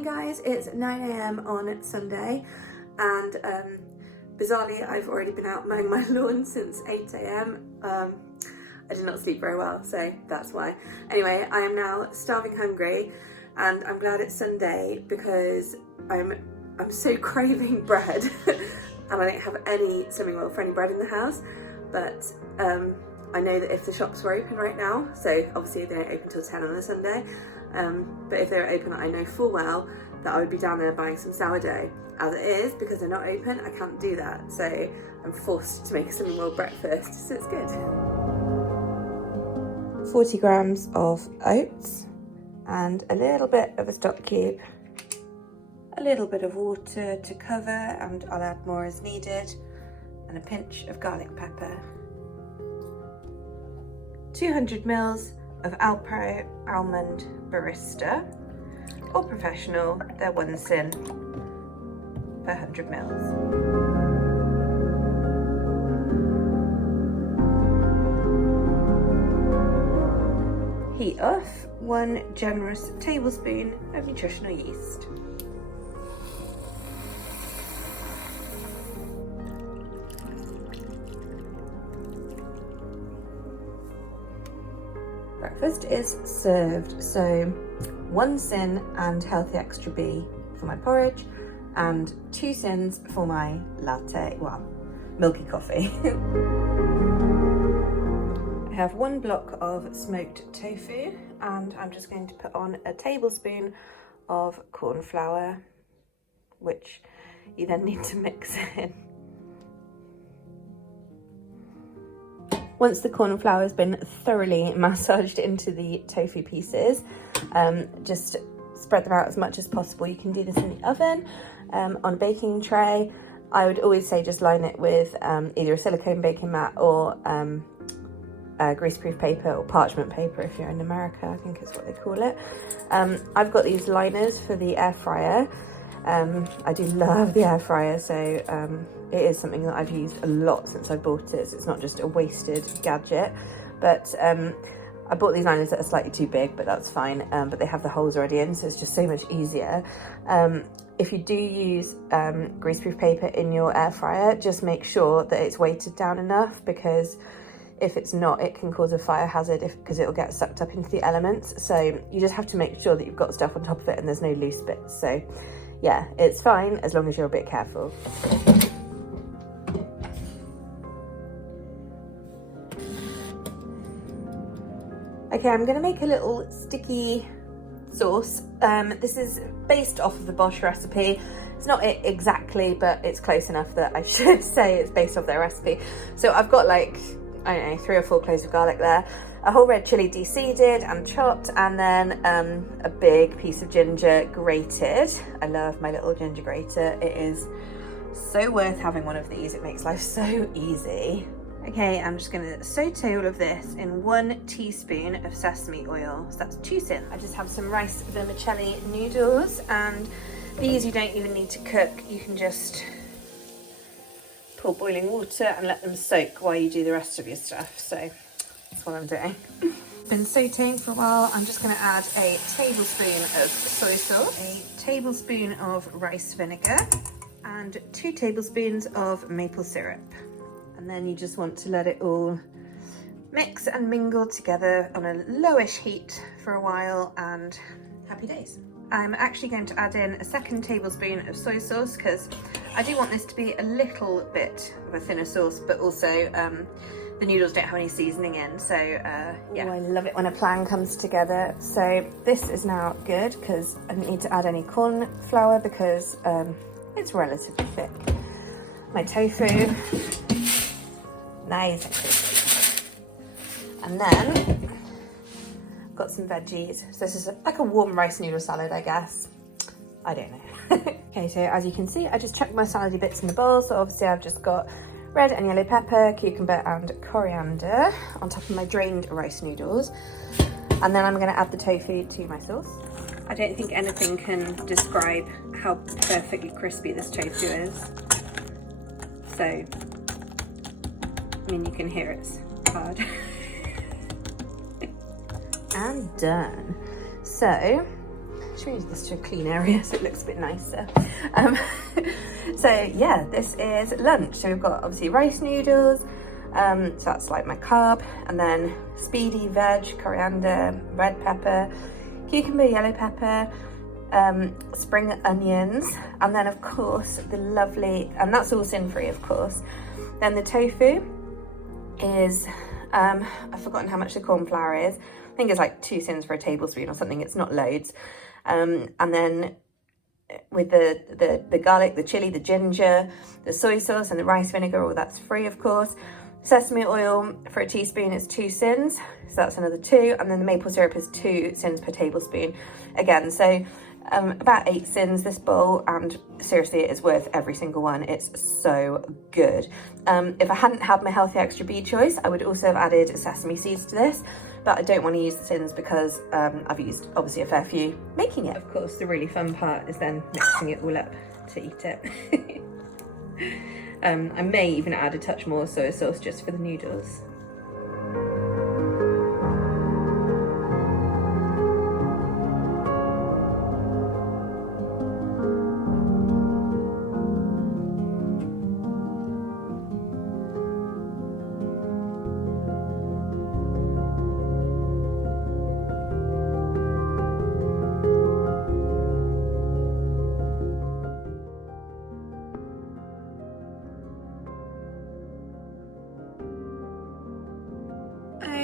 morning guys, it's 9 AM on Sunday and bizarrely I've already been out mowing my lawn since 8 AM. I did not sleep very well, so that's why. Anyway, I am now starving hungry and I'm glad it's Sunday because I'm so craving bread and I don't have any slimming oil for any bread in the house, but I know that if the shops were open right now, so obviously they don't open till 10 on a Sunday, but if they were open, I know full well that I would be down there buying some sourdough. As it is, because they're not open, I can't do that, so I'm forced to make a slimming world breakfast, so it's good. 40 grams of oats and a little bit of a stock cube, a little bit of water to cover, and I'll add more as needed, and a pinch of garlic pepper. 200 mils of Alpro Almond Barista or Professional, they're 1 sin per 100 mils. Heat off 1 generous tablespoon of nutritional yeast. Breakfast is served, so 1 sin and healthy extra B for my porridge and 2 sins for my latte, well, milky coffee. I have 1 block of smoked tofu and I'm just going to put on a tablespoon of corn flour, which you then need to mix in. Once the corn flour has been thoroughly massaged into the tofu pieces, just spread them out as much as possible. You can do this in the oven, on a baking tray. I would always say just line it with either a silicone baking mat or greaseproof paper or parchment paper if you're in America, I think is what they call it. I've got these liners for the air fryer. I do love the air fryer, so it is something that I've used a lot since I bought it, so it's not just a wasted gadget. But I bought these liners that are slightly too big, but that's fine, but they have the holes already in, so it's just so much easier. If you do use greaseproof paper in your air fryer, just make sure that it's weighted down enough, because if it's not, it can cause a fire hazard because it'll get sucked up into the elements. So you just have to make sure that you've got stuff on top of it and there's no loose bits. So yeah, it's fine as long as you're a bit careful. Okay, I'm gonna make a little sticky sauce. This is based off of the Bosch recipe. It's not it exactly, but it's close enough that I should say it's based off their recipe. So I've got like, I don't know, 3 or 4 cloves of garlic there, a whole red chilli de-seeded and chopped, and then a big piece of ginger grated. I love my little ginger grater. It is so worth having one of these. It makes life so easy. Okay, I'm just gonna saute all of this in 1 teaspoon of sesame oil. So that's 2 sins. I just have some rice vermicelli noodles, and these you don't even need to cook. You can just pour boiling water and let them soak while you do the rest of your stuff. So that's what I'm doing. Been sauteing for a while. I'm just going to add a tablespoon of soy sauce, a tablespoon of rice vinegar, and 2 tablespoons of maple syrup. And then you just want to let it all mix and mingle together on a lowish heat for a while, and happy days. I'm actually going to add in a 2nd tablespoon of soy sauce because I do want this to be a little bit of a thinner sauce, but also the noodles don't have any seasoning in, so yeah. Oh, I love it when a plan comes together. So this is now good because I don't need to add any corn flour because it's relatively thick. My tofu, nice and crispy. And then got some veggies. So this is like a warm rice noodle salad, I guess. I don't know. Okay, so as you can see, I just chucked my salady bits in the bowl. So obviously I've just got red and yellow pepper, cucumber and coriander on top of my drained rice noodles. And then I'm gonna add the tofu to my sauce. I don't think anything can describe how perfectly crispy this tofu is. So, I mean, you can hear it's hard. And done. So change this to a clean area so it looks a bit nicer. So yeah, this is lunch. So we've got obviously rice noodles, so that's like my carb, and then speedy veg, coriander, red pepper, cucumber, yellow pepper, spring onions, and then of course the lovely, and that's all sin-free of course. Then the tofu is, I've forgotten how much the corn flour is. I think it's like 2 sins for a tablespoon or something. It's not loads. And then with the garlic, the chili, the ginger, the soy sauce and the rice vinegar, all that's free of course. Sesame oil for a teaspoon is 2 sins, so that's another 2. And then the maple syrup is 2 sins per tablespoon. Again, so about 8 sins this bowl, and seriously it is worth every single one. It's so good. If I hadn't had my Healthy Extra B choice, I would also have added sesame seeds to this, but I don't want to use the sins because I've used obviously a fair few making it. Of course, the really fun part is then mixing it all up to eat it. I may even add a touch more soy sauce just for the noodles.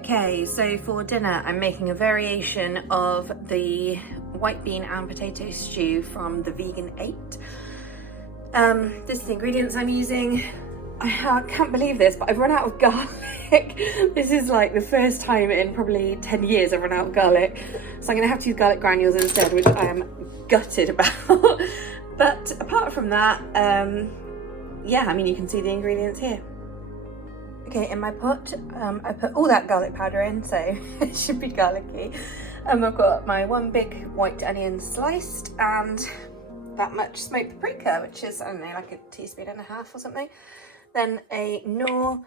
Okay, so for dinner I'm making a variation of the white bean and potato stew from the Vegan 8. This is the ingredients I'm using. I can't believe this, but I've run out of garlic. This is like the first time in probably 10 years I've run out of garlic. So I'm gonna have to use garlic granules instead, which I am gutted about. But apart from that, yeah, I mean, you can see the ingredients here. Okay, in my pot, I put all that garlic powder in, so it should be garlicky. I've got my 1 big white onion sliced and that much smoked paprika, which is, I don't know, like a teaspoon and a half or something. Then a Knorr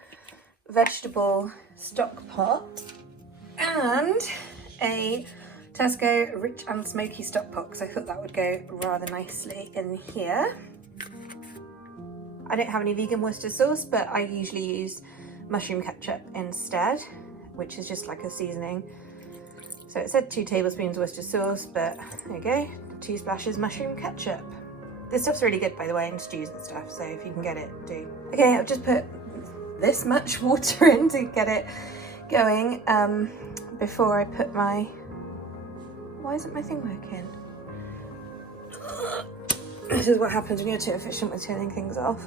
vegetable stock pot and a Tesco rich and smoky stock pot, because I thought that would go rather nicely in here. I don't have any vegan Worcester sauce, but I usually use mushroom ketchup instead, which is just like a seasoning. So it said 2 tablespoons Worcester sauce, but there you go, 2 splashes mushroom ketchup. This stuff's really good, by the way, in stews and stuff, so if you can get it, do. Okay, I've just put this much water in to get it going before I put my... Why isn't my thing working? This is what happens when you're too efficient with turning things off.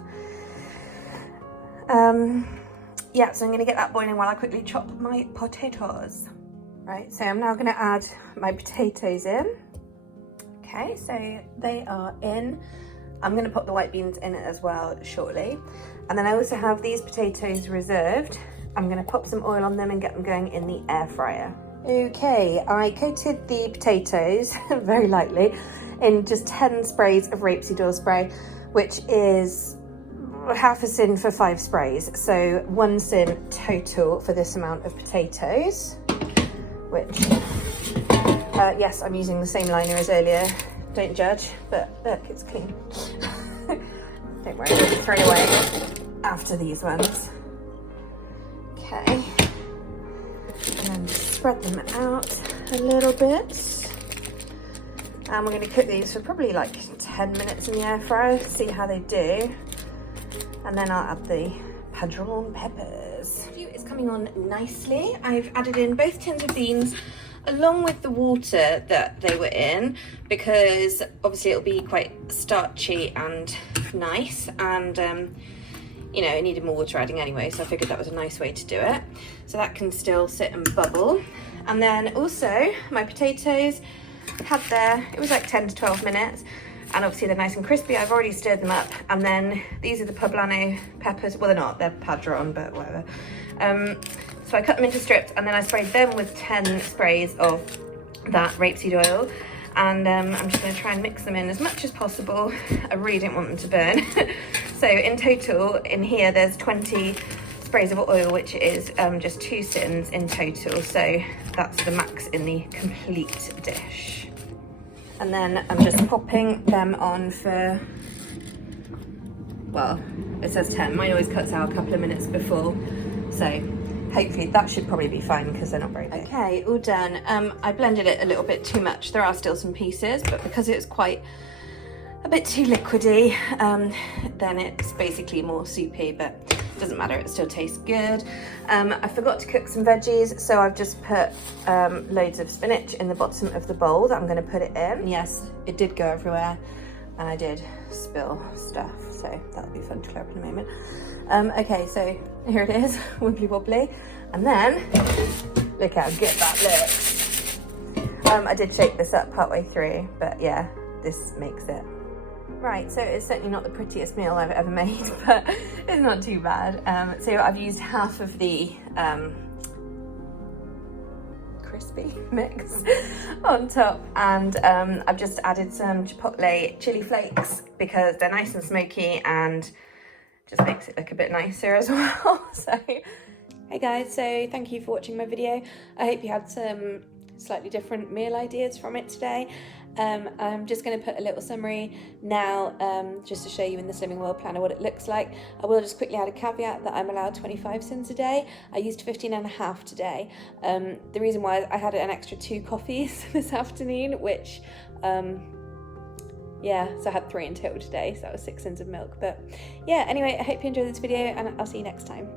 Yeah, so I'm gonna get that boiling while I quickly chop my potatoes. Right, so I'm now gonna add my potatoes in. Okay, so they are in. I'm gonna put the white beans in it as well shortly. And then I also have these potatoes reserved. I'm gonna pop some oil on them and get them going in the air fryer. Okay, I coated the potatoes very lightly in just 10 sprays of rapeseed oil spray, which is half a sin for 5 sprays. So 1 sin total for this amount of potatoes, which, yes, I'm using the same liner as earlier. Don't judge, but look, it's clean. Don't worry, I'll be thrown away after these ones. Okay, and then spread them out a little bit. And we're going to cook these for probably like 10 minutes in the air fryer, see how they do. And then I'll add the padron peppers. It's coming on nicely. I've added in both tins of beans along with the water that they were in, because obviously it'll be quite starchy and nice, and you know, it needed more water adding anyway, so I figured that was a nice way to do it. So that can still sit and bubble. And then also my potatoes had there, it was like 10 to 12 minutes, and obviously they're nice and crispy. I've already stirred them up. And then these are the poblano peppers. Well, they're not, they're padron, but whatever. So I cut them into strips, and then I sprayed them with 10 sprays of that rapeseed oil. And I'm just gonna try and mix them in as much as possible. I really don't want them to burn. So in total, in here, there's 20 sprays of oil, which is just 2 sins in total. So that's the max in the complete dish. And then I'm just popping them on for, well, it says 10. Mine always cuts out a couple of minutes before, so hopefully that should probably be fine because they're not very big. Okay, all done. I blended it a little bit too much. There are still some pieces, but because it's quite a bit too liquidy, then it's basically more soupy, but it doesn't matter, it still tastes good. I forgot to cook some veggies, so I've just put loads of spinach in the bottom of the bowl that I'm going to put it in. Yes, it did go everywhere, and I did spill stuff, so that'll be fun to clear up in a moment. Okay, so here it is, wibbly wobbly, and then look how good that looks. I did shake this up partway through, but yeah, this makes it. Right, so it's certainly not the prettiest meal I've ever made, but it's not too bad. So I've used half of the crispy mix on top, and I've just added some chipotle chili flakes because they're nice and smoky and just makes it look a bit nicer as well. So, hey guys, so thank you for watching my video. I hope you had some slightly different meal ideas from it today. I'm just going to put a little summary now, just to show you in the Slimming World Planner what it looks like. I will just quickly add a caveat that I'm allowed 25 sins a day. I used 15.5 today. The reason why I had an extra 2 coffees this afternoon, which yeah, so I had 3 in total today, so that was 6 sins of milk. But yeah, anyway, I hope you enjoyed this video, and I'll see you next time.